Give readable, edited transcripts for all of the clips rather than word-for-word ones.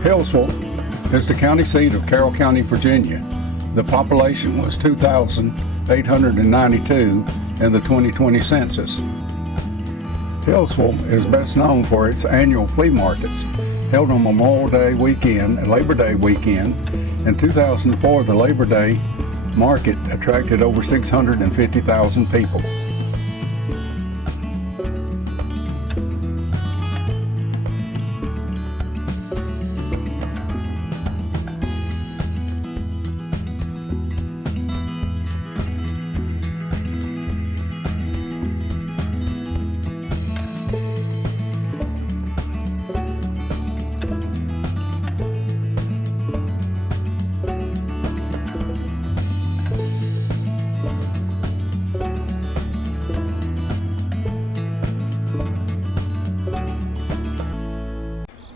Hillsville is the county seat of Carroll County, Virginia. The population was 2,892 in the 2020 census. Hillsville is best known for its annual flea markets held on Memorial Day weekend and Labor Day weekend. In 2004, the Labor Day market attracted over 650,000 people.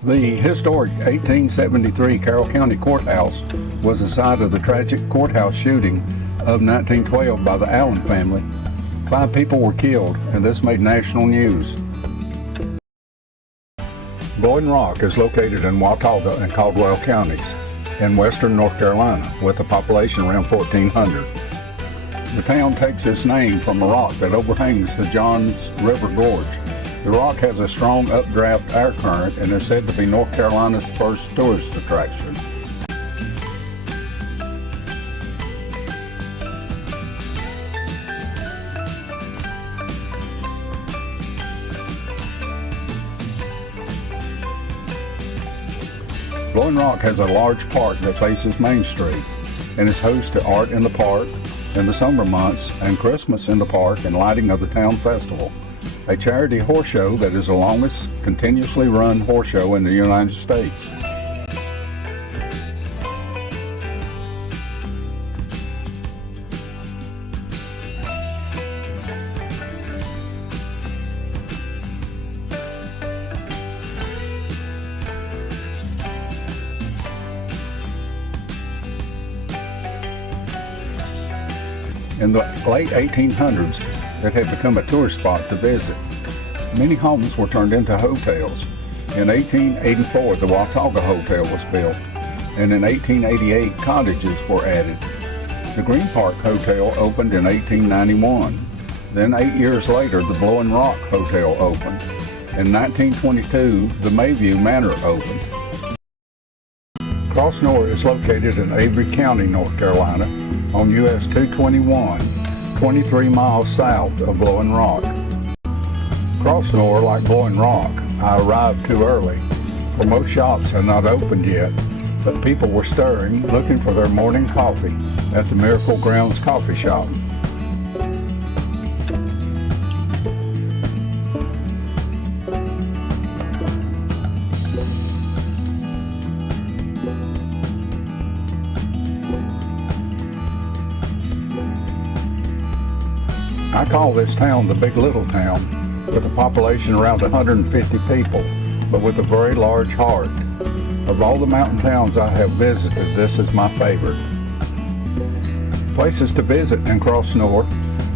The historic 1873 Carroll County Courthouse was the site of the tragic courthouse shooting of 1912 by the Allen family. 5 people were killed, and this made national news. Boone Rock is located in Watauga and Caldwell counties in western North Carolina, with a population around 1,400. The town takes its name from a rock that overhangs the Johns River Gorge. The rock has a strong updraft air current and is said to be North Carolina's first tourist attraction. Boone Rock has a large park that faces Main Street and is host to Art in the Park in the summer months and Christmas in the Park and lighting of the town festival, a charity horse show that is the longest continuously run horse show in the United States. In the late 1800s, it had become a tourist spot to visit. Many homes were turned into hotels. In 1884, the Watauga Hotel was built, and in 1888, cottages were added. The Green Park Hotel opened in 1891. Then 8 years later, the Boone Rock Hotel opened. In 1922, the Mayview Manor opened. Crossnore is located in Avery County, North Carolina, on US 221, 23 miles south of Boone Rock. Crossnore, like Boone Rock, I arrived too early, for most shops had not opened yet, but people were stirring, looking for their morning coffee at the Miracle Grounds coffee shop. I call this town the Big Little Town, with a population around 150 people, but with a very large heart. Of all the mountain towns I have visited, this is my favorite. Places to visit in Crossnore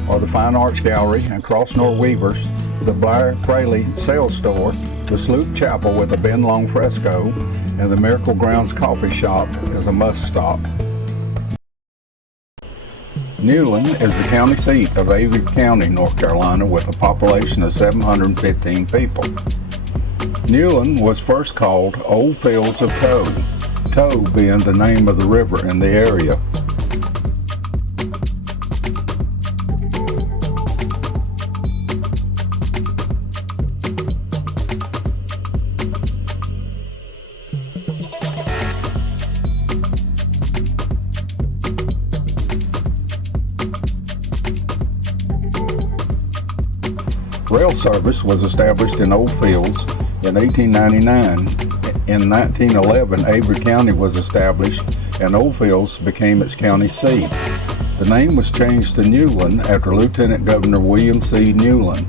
are the Fine Arts Gallery and Crossnore Weavers, the Blair Fraley Sales Store, the Sloop Chapel with a Ben Long fresco, and the Miracle Grounds Coffee Shop is a must-stop. Newland is the county seat of Avery County, North Carolina, with a population of 715 people. Newland was first called Old Fields of Tow, Tow being the name of the river in the area. Rail service was established in Old Fields in 1899. In 1911, Avery County was established and Old Fields became its county seat. The name was changed to Newland after Lieutenant Governor William C. Newland.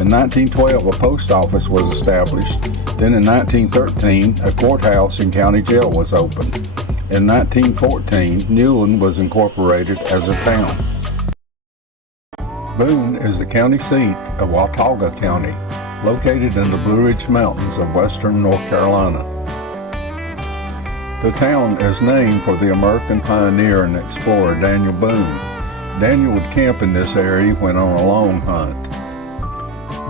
In 1912, a post office was established. Then in 1913, a courthouse and county jail was opened. In 1914, Newland was incorporated as a town. Boone is the county seat of Watauga County, located in the Blue Ridge Mountains of western North Carolina. The town is named for the American pioneer and explorer Daniel Boone. Daniel would camp in this area when on a long hunt.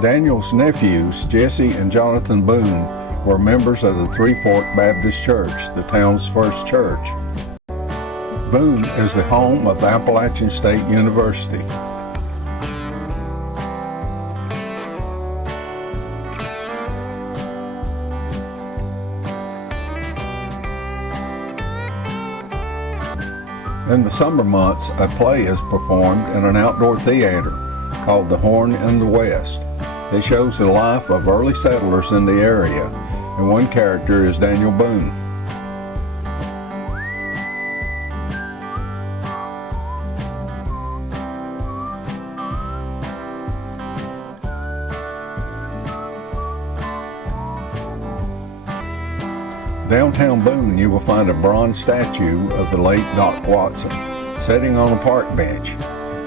Daniel's nephews, Jesse and Jonathan Boone, were members of the Three Fork Baptist Church, the town's first church. Boone is the home of Appalachian State University. In the summer months, a play is performed in an outdoor theater called The Horn in the West. It shows the life of early settlers in the area, and one character is Daniel Boone. Downtown Boone, you will find a bronze statue of the late Doc Watson sitting on a park bench.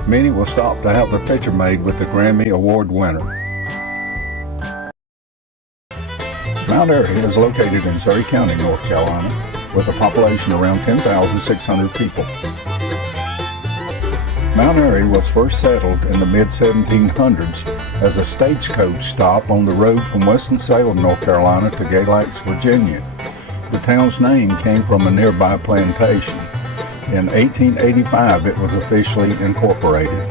Many will stop to have their picture made with the Grammy Award winner. Mount Airy is located in Surry County, North Carolina, with a population around 10,600 people. Mount Airy was first settled in the mid-1700s as a stagecoach stop on the road from Winston-Salem, North Carolina to Galax, Virginia. The town's name came from a nearby plantation. In 1885, it was officially incorporated.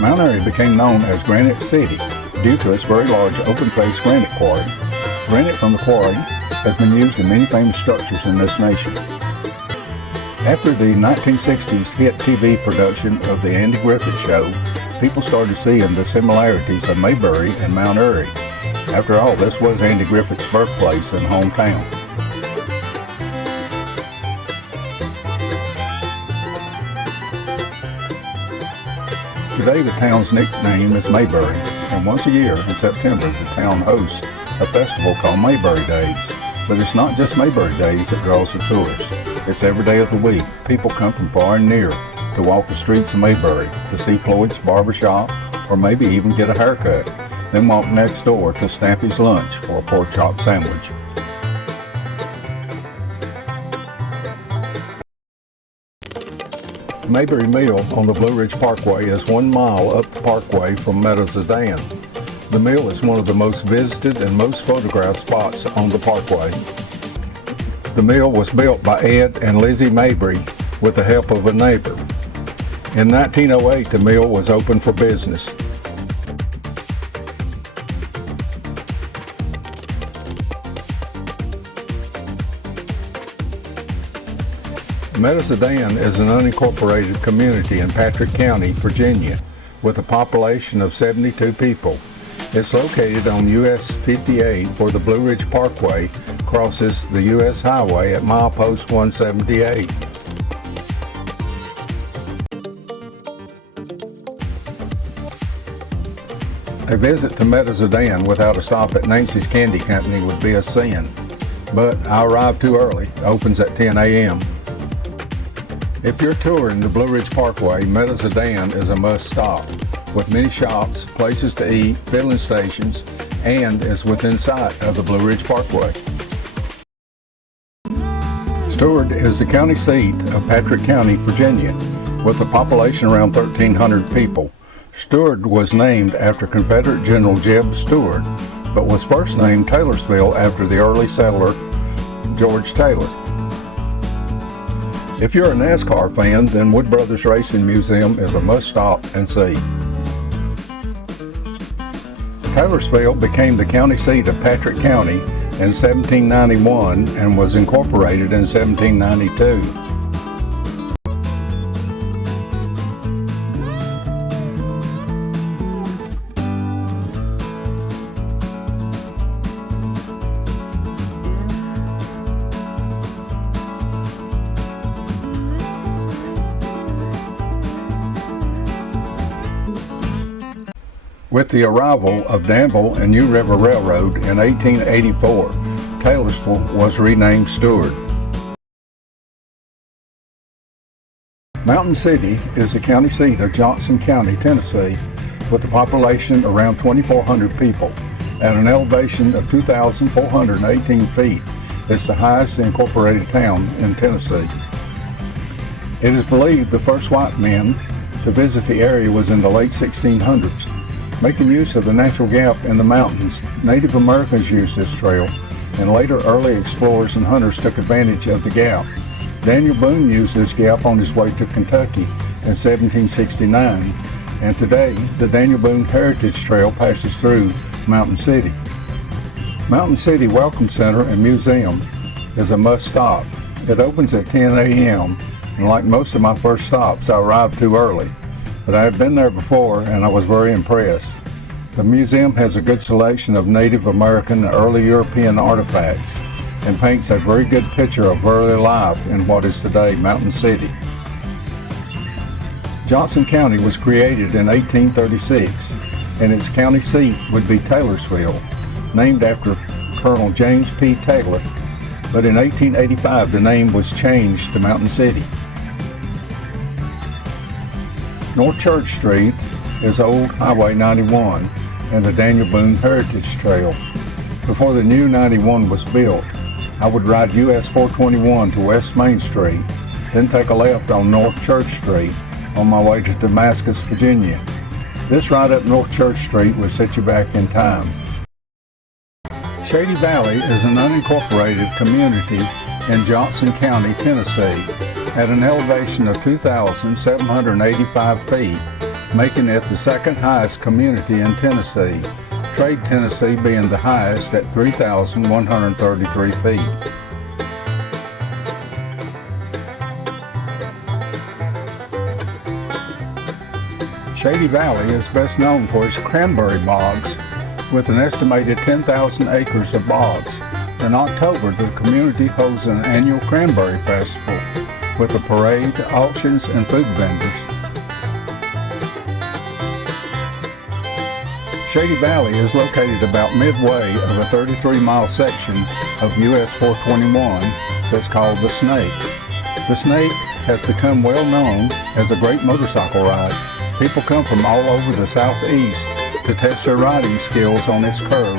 Mount Airy became known as Granite City due to its very large open-face granite quarry. Granite from the quarry has been used in many famous structures in this nation. After the 1960s hit TV production of The Andy Griffith Show, people started seeing the similarities of Mayberry and Mount Airy. After all, this was Andy Griffith's birthplace and hometown. Today the town's nickname is Mayberry, and once a year in September the town hosts a festival called Mayberry Days. But it's not just Mayberry Days that draws the tourists. It's every day of the week. People come from far and near to walk the streets of Mayberry, to see Floyd's barbershop, or maybe even get a haircut, then walk next door to Snappy's Lunch for a pork chop sandwich. Mayberry Mill on the Blue Ridge Parkway is 1 mile up the parkway from Meadow-Sedan. The mill is one of the most visited and most photographed spots on the parkway. The mill was built by Ed and Lizzie Mayberry with the help of a neighbor. In 1908, the mill was open for business. Meadow-Sedan is an unincorporated community in Patrick County, Virginia, with a population of 72 people. It's located on US 58 where the Blue Ridge Parkway crosses the US Highway at milepost 178. A visit to Meadow-Sedan without a stop at Nancy's Candy Company would be a sin, but I arrived too early. It opens at 10 a.m. If you're touring the Blue Ridge Parkway, Meadow-Sedan is a must stop, with many shops, places to eat, filling stations, and is within sight of the Blue Ridge Parkway. Stewart is the county seat of Patrick County, Virginia, with a population around 1,300 people. Stewart was named after Confederate General Jeb Stewart, but was first named Taylorsville after the early settler George Taylor. If you're a NASCAR fan, then Wood Brothers Racing Museum is a must stop and see. Taylorsville became the county seat of Patrick County in 1791 and was incorporated in 1792. With the arrival of Danville and New River Railroad in 1884, Taylorsville was renamed Stewart. Mountain City is the county seat of Johnson County, Tennessee, with a population around 2,400 people. At an elevation of 2,418 feet, It's the highest incorporated town in Tennessee. It is believed the first white men to visit the area was in the late 1600s. Making use of the natural gap in the mountains, Native Americans used this trail, and later early explorers and hunters took advantage of the gap. Daniel Boone used this gap on his way to Kentucky in 1769, and today the Daniel Boone Heritage Trail passes through Mountain City. Mountain City Welcome Center and Museum is a must-stop. It opens at 10 a.m., and like most of my first stops, I arrived too early. But I have been there before, and I was very impressed. The museum has a good selection of Native American and early European artifacts and paints a very good picture of early life in what is today Mountain City. Johnson County was created in 1836, and its county seat would be Taylorsville, named after Colonel James P. Taylor, but in 1885 the name was changed to Mountain City. North Church Street is Old Highway 91 and the Daniel Boone Heritage Trail. Before the new 91 was built, I would ride US 421 to West Main Street, then take a left on North Church Street on my way to Damascus, Virginia. This ride up North Church Street would set you back in time. Shady Valley is an unincorporated community in Johnson County, Tennessee, at an elevation of 2,785 feet, making it the second highest community in Tennessee, Trade Tennessee being the highest at 3,133 feet. Shady Valley is best known for its cranberry bogs, with an estimated 10,000 acres of bogs. In October, the community holds an annual cranberry festival with a parade, auctions, and food vendors. Shady Valley is located about midway of a 33-mile section of US 421 that's called the Snake. The Snake has become well known as a great motorcycle ride. People come from all over the southeast to test their riding skills on its curves.